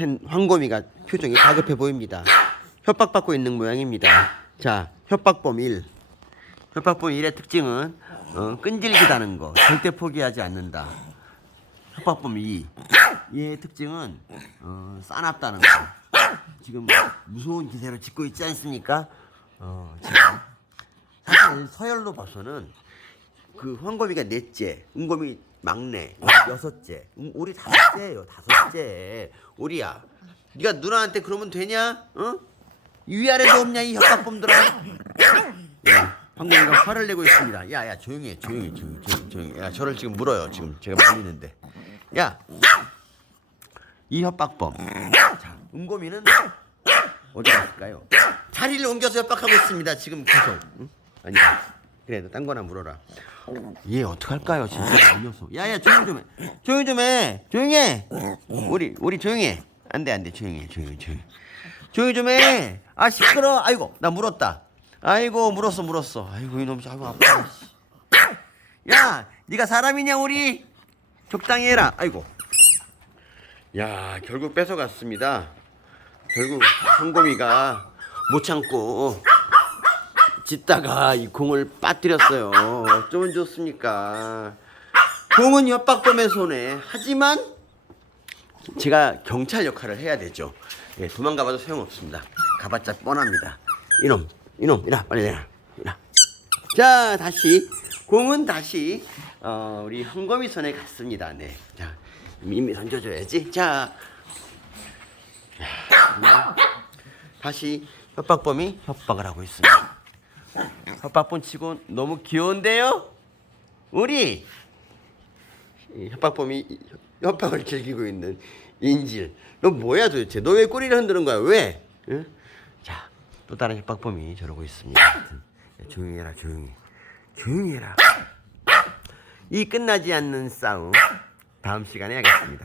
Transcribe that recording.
팬 황곰이가 표정이 다급해 보입니다. 협박받고 있는 모양입니다. 자, 협박범 1. 협박범 1의 특징은 어, 끈질기다는 거, 절대 포기하지 않는다. 협박범 2. 얘의 특징은 어, 싸납다는 거. 지금 무서운 기세를 짓고 있지 않습니까? 어, 지금 사실 서열로 봐서는 그 황곰이가 넷째, 은곰이 막내, 여섯째, 음, 우리 다섯째예요, 다섯째. 우리야, 네가 누나한테 그러면 되냐? 어? 위아래도 없냐 이 협박범들아? 야, 황곰이가 화를 내고 있습니다. 야, 야, 조용히 해, 조용히 해, 조용히. 야, 저를 지금 물어요, 지금 제가 말리는데. 야, 이 협박범. 자, 은곰이는 어디 갔을까요? 자리를 옮겨서 협박하고 있습니다. 지금 계속. 응? 아니, 그래도 딴 거나 물어라. 얘 어떡할까요? 진짜 이 녀석. 야야 조용히 좀 해. 조용히 좀 해. 조용히 해. 우리 우리 조용히 해. 안돼 안돼 조용히 해. 조용히 조용히. 조용히 좀 해. 아 시끄러. 아이고 나 물었다. 아이고 물었어 물었어. 아이고 이놈 아이고 아파. 씨. 야 네가 사람이냐 우리? 적당히 해라. 아이고. 야 결국 뺏어갔습니다. 결국 성곰이가 못 참고 짓다가 이 공을 빠뜨렸어요. 어쩌면 좋습니까? 공은 협박범의 손에. 하지만 제가 경찰 역할을 해야 되죠. 예, 도망가봐도 소용없습니다. 가봤자 뻔합니다. 이놈, 이놈, 이라 빨리 내라. 이라. 자, 다시 공은 다시 어, 우리 흥검이 손에 갔습니다. 네, 자 이미 던져줘야지. 자, 자, 다시 협박범이 협박을 하고 있습니다. 협박범 치고 너무 귀여운데요? 우리 이 협박범이 협박을 즐기고 있는 인질. 너 뭐야 도대체? 너 왜 꼬리를 흔드는 거야? 왜? 응? 자, 또 다른 협박범이 저러고 있습니다. 야, 조용히 해라, 조용히. 조용히 해라. 이 끝나지 않는 싸움 다음 시간에 하겠습니다.